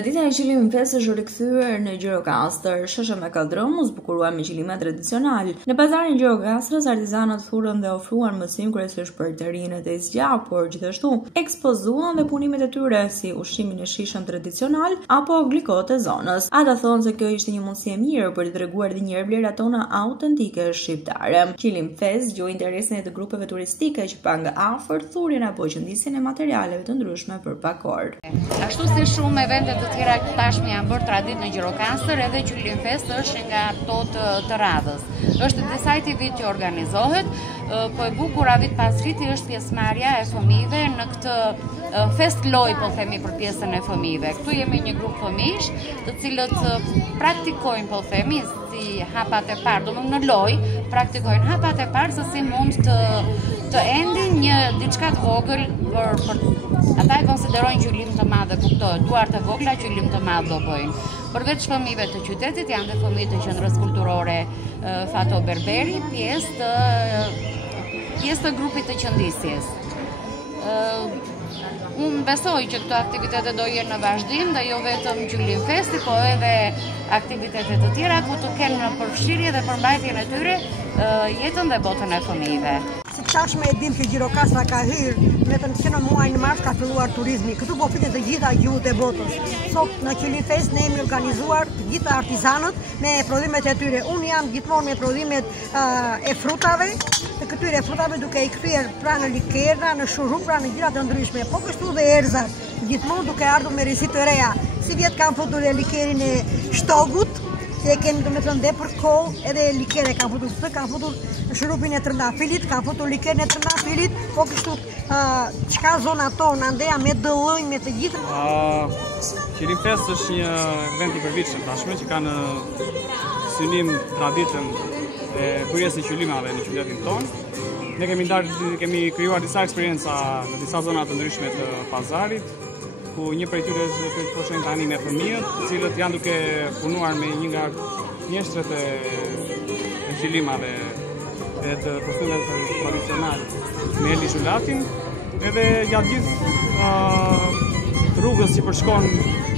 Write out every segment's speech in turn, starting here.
Tradita e qëllimit fest është rikthyer në Gjirokastër. Shosha me kaldrëm u zbukurua me qëllime tradicional. Në pazarin e Gjirokastrës, artizanët thurën dhe ofruan mësim kryesisht për të rinjët e zgjat, por gjithashtu ekspozuan dhe punimet e tyre si ushqimin e shishëm tradicional apo glikot e zonës. Ata thonë se kjo ishte një mundësi e mirë për të treguar edhe një herë vlerat tona autentike shqiptare. Qëllim fest gjoi interesin e të grupeve turistike që pa nga afër thurjen apo qëndisjen e materialeve të ndryshme për pakor. Ashtu si shumë evente të tjera tashmë janë bërë traditë në Gjirokastër, edhe Qëllim Fest është nga ato të radhës. Është disa vit që organizohet, po e bukura vit pas viti është pjesëmarrja e fëmijëve në këtë fest loj, po themi për pjesën e fëmijëve. Këtu jemi një grup fëmijësh, të cilët praktikojnë, po themi, si hapat e parë, domethënë në loj, praktikojnë hapat e parë se si mund të endin një diçka të vogël për ata e konsiderojnë qëllim të madh, kuptohet, duart e vogla qëllim të madh do bëjnë. Përveç fëmijëve të qytetit janë dhe fëmijë të qendrës kulturore Fato Berberi, pjesë të grupit të qëndisjes. Unë besoj që këto aktivitete do jenë në vazhdim dhe jo vetëm Qëllim Festi, po edhe aktivitete të tjera ku të kenë në përfshirje dhe përmbajtjen e tyre jetën dhe botën e fëmijëve. Si tashmë e dim që Gjirokastra ka hyrë me të në muajin mars ka filluar turizmi. Këtu po flitet të gjitha gjuhët e botës. Sot në Qëllim Fest ne jemi organizuar të gjitha artizanët me prodhimet e tyre. Unë jam gjithmonë me prodhimet e frutave, të këtyre frutave duke i kthyer pra në likerna, në shurupra, në gjëra të ndryshme, po kështu dhe erzat, gjithmonë duke ardhur me risi të reja. Si vjet kam futur dhe likerin e shtogut, se kemi domethënë dhe për kohë, edhe likere kam futur shurupin e trëndafilit, kam futur likerin e trëndafilit, po kështu çka zona tonë andeja me dëllënj me të gjithë. Qëllim Fest është një event i përvitshëm tashmë që ka në synim traditën e bërjes së qylimave në qytetin tonë. Ne kemi krijuar disa eksperienca në disa zona të ndryshme të pazarit, ku një prej tyre është po shohim tani me fëmijët, të cilët janë duke punuar me një nga mjeshtrat e qylimave e të kostumeve tradicionale me Eli Zhulatin, edhe gjatë gjithë rrugës që përshkon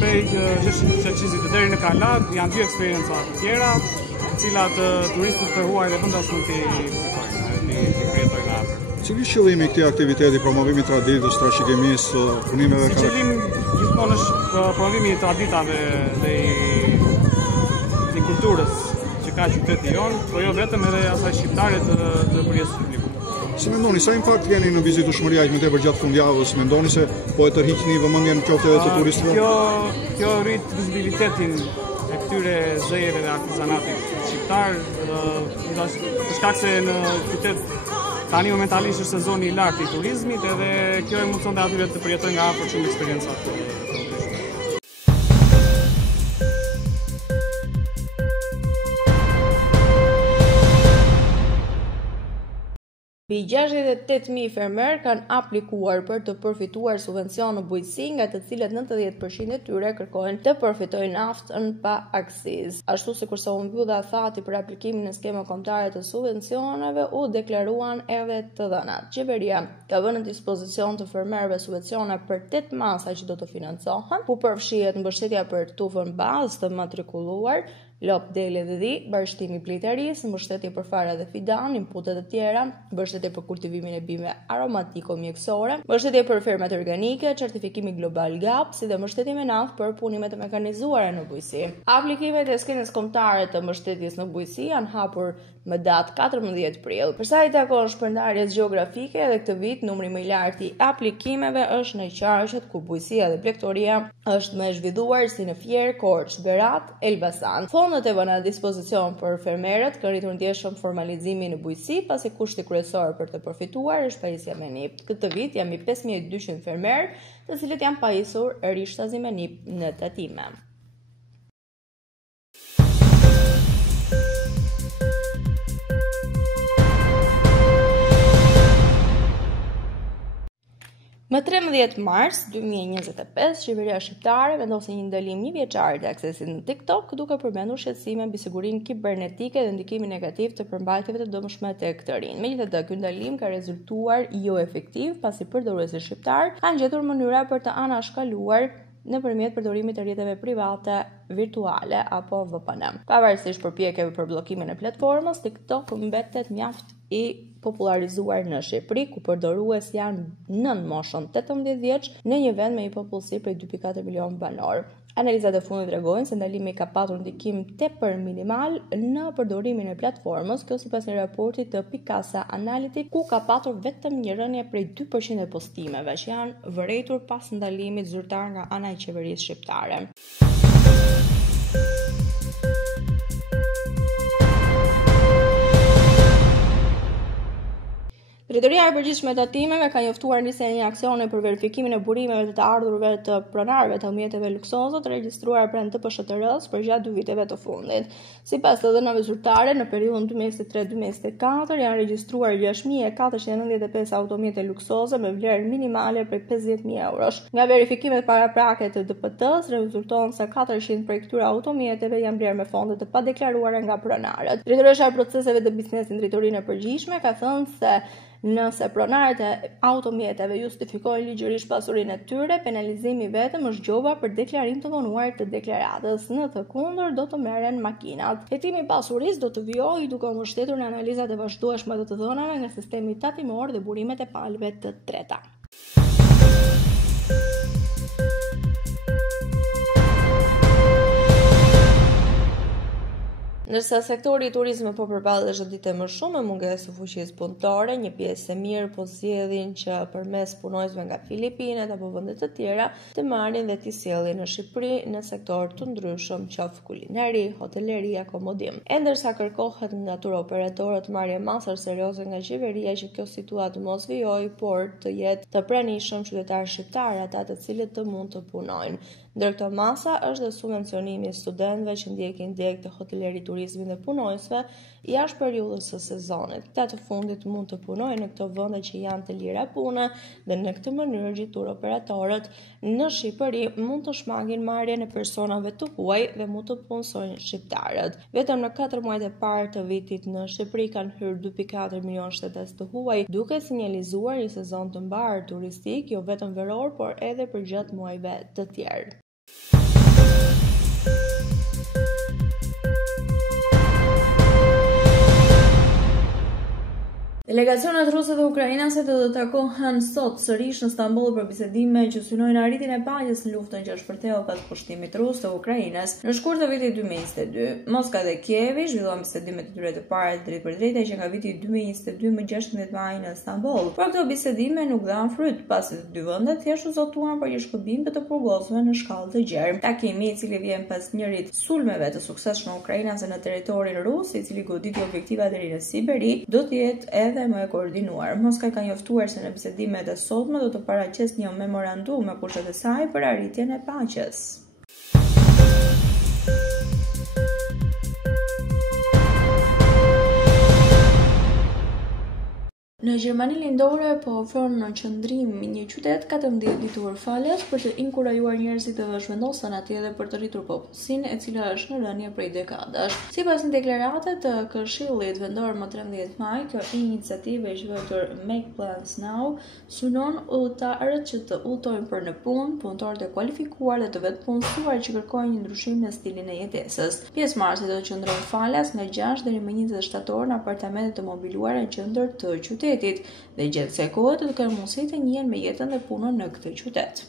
prej Sheshizit deri në Kalag, janë dy eksperienca të tjera, të cilat turistët të huaj dhe vendas mund t'i përjetojnë afër. Cili është qëllimi i këtij aktiviteti, promovimi i traditës, trashëgimisë, punimeve të qëllim gjithmonë është promovimi i traditave dhe i kulturës që ka qyteti jonë, por jo vetëm edhe asaj shqiptare të bërjes së qytetit. Si mendoni, sa impakt keni në vizitueshmëria aq më tepër gjatë fundjavës? Mendoni se po e tërhiqni vëmendjen qoftë edhe të turistëve? Kjo rrit vizibilitetin e këtyre zëjeve dhe artizanatit shqiptar, për shkak se në qytet tani momentalisht është sezoni i lartë i turizmit, edhe kjo e mundson dhe atyre të përjetojnë nga afër shumë eksperienca të ndryshme. Mbi 68.000 fermer kanë aplikuar për të përfituar subvencion në bujqësi, nga të cilët 90% e tyre kërkojnë të përfitojnë naftën pa akcizë. Ashtu si kurse u mbyll afati për aplikimin në skemën kombëtare të subvencioneve, u deklaruan edhe të dhënat. Qeveria ka vënë në dispozicion të fermerëve subvencione për 8 masa që do të financohen, ku përfshihet mbështetja për tufën bazë të matrikulluar, lop, dele dhe dhi, bërështimi plitarisë, mbështetje për fara dhe fidan, inputet e tjera, mbështetje për kultivimin e bimëve aromatiko-mjekësore, mbështetje për fermat organike, certifikimi global GAP, si dhe mbështetje me naftë për punimet e mekanizuara në bujqësi. Aplikimet e skenës kombëtare të mbështetjes në bujqësi janë hapur më datë 14 prill. Për sa i takon shpërndarjes gjeografike, edhe këtë vit numri më i lartë i aplikimeve është në qarqet ku bujqësia dhe plegtoria është më e zhvilluar, si në Fier, Korç, Berat, Elbasan. Fondet e vënë në dispozicion për fermerët kanë rritur ndjeshëm formalizimin në bujqësi, pasi kushti kryesor për të përfituar është pajisja me NIP. Këtë vit janë mbi 5200 fermerë, të cilët janë pajisur rishtazim me NIP në tatime. Më 13 mars 2025, qeveria shqiptare vendosi një ndalim 1 vjeçar të aksesit në TikTok, duke përmendur shqetësime mbi sigurinë kibernetike dhe ndikimin negativ të përmbajtjeve të dëmshme tek të rinj. Megjithatë, ky ndalim ka rezultuar jo efektiv, pasi përdoruesit shqiptar kanë gjetur mënyra për të anashkaluar nëpërmjet përdorimit të rrjeteve private virtuale apo VPN. Pavarësisht përpjekjeve për bllokimin e platformës, TikTok mbetet mjaft i popularizuar në Shqipëri, ku përdorues janë nën moshën 18 vjeç në një vend me një popullsi prej 2.4 milion banor. Analizat e fundit tregojnë se ndalimi ka patur ndikim tepër minimal në përdorimin e platformës, kjo sipas një raporti të Picasa Analytic, ku ka patur vetëm një rënje prej 2% e postimeve që janë vërejtur pas ndalimit zyrtar nga ana e qeverisë shqiptare. Drejtoria e Përgjithshme të Timeve ka njoftuar nisjen e një aksioni për verifikimin e burimeve të ardhurave të pronarëve të mjeteve luksoze të regjistruar pranë TPSHTR-s për gjatë 2 viteve të fundit. Sipas të dhënave zyrtare, në periudhën 2023-2024 janë regjistruar 6.495 automjete luksoze me vlerë minimale prej 50.000 eurosh. Nga verifikimet paraprake të DPT-s rezulton se 400 prej këtyre automjeteve janë blerë me fonde të padeklaruara nga pronarët. Drejtoresha e proceseve të biznesit në Drejtorinë e Përgjithshme ka thënë se nëse pronarët e automjeteve justifikojnë ligjërisht pasurinë e tyre, penalizimi vetëm është gjoba për deklarim të vonuar të deklaratës. Në të kundër do të merren makinat. Hetimi i pasurisë do të vijojë duke u mbështetur në analizat e vazhdueshme të dhënave nga sistemi tatimor dhe burimet e palëve të treta. Ndërsa sektori i turizmit po përballet çdo ditë më shumë me mungesë të fuqisë punëtore, një pjesë e mirë po zgjedhin që përmes punonjësve nga Filipinet apo vende të tjera të marrin dhe t'i sjellin në Shqipëri në sektor të ndryshëm, qoftë kulinari, hoteleri, akomodim. Ndërsa kërkohet nga turoperatorët marrje masër serioze nga qeveria që kjo situatë mos vijojë, por të jetë të pranishëm qytetarë shqiptarë ata të cilët të mund të punojnë. Ndër këto masa është dhe subvencionimi i studentëve që ndjekin direkt të hoteleri, turizmi dhe punonjësve jashtë periudhës së sezonit. Këta të fundit mund të punojnë në këto vende që janë të lira pune dhe në këtë mënyrë turoperatorët në Shqipëri mund të shmangin marrjen e personave të huaj dhe mund të punësojnë shqiptarët. Vetëm në 4 muajt e parë të vitit në Shqipëri kanë hyrë 2.4 milion shtetas të huaj, duke sinjalizuar një sezon të mbarë turistik, jo vetëm veror, por edhe për gjatë muajve të tjerë. Delegacionet ruse dhe ukrainase do të takohen sot sërish në Stamboll për bisedime që synojnë arritjen e paqes në luftën që shpërtheu pas pushtimit rus të Ukrainës në shkurt të vitit 2022. Moska dhe Kievi zhvilluan bisedimet e tyre të para të drejtë për drejtë që nga viti 2022 më 16 maj në Stamboll. Por këto bisedime nuk dhan fryt, pasi të dy vendet thjesht u zotuan për një shkëmbim të përgosur në shkallë të gjerë. Takimi i cili vjen pas njërit sulmeve të suksesshëm ukrainase në territorin rus, i cili goditi objektiva deri në Siberi, do të jetë edhe më e koordinuar. Moska ka njoftuar se në bisedimet e sotme do të paraqes një memorandum me kushtet e saj për arritjen e paqes. Në Gjermani lindore po ofron në qëndrim një qytet 14 ditur falës për të inkurajuar njerëzit të zhvendosen atje dhe për të rritur popullsinë e cila është në rënje prej dekadash. Sipas një deklarate të Këshillit Vendor më 13 maj, kjo iniciativë e quajtur Make Plans Now synon udhëtarët që të udhtojnë për në punë, punëtorët e kualifikuar dhe të vetpunësuar që kërkojnë një ndryshim në stilin e jetesës. Pjesëmarrësit do të qëndrojnë falas nga 6 deri më 20 shtator në apartamente të mobiluara në qendër të qytetit dhe gjatë kësaj kohe do të kenë mundësi të njihen me jetën dhe punën në këtë qytet.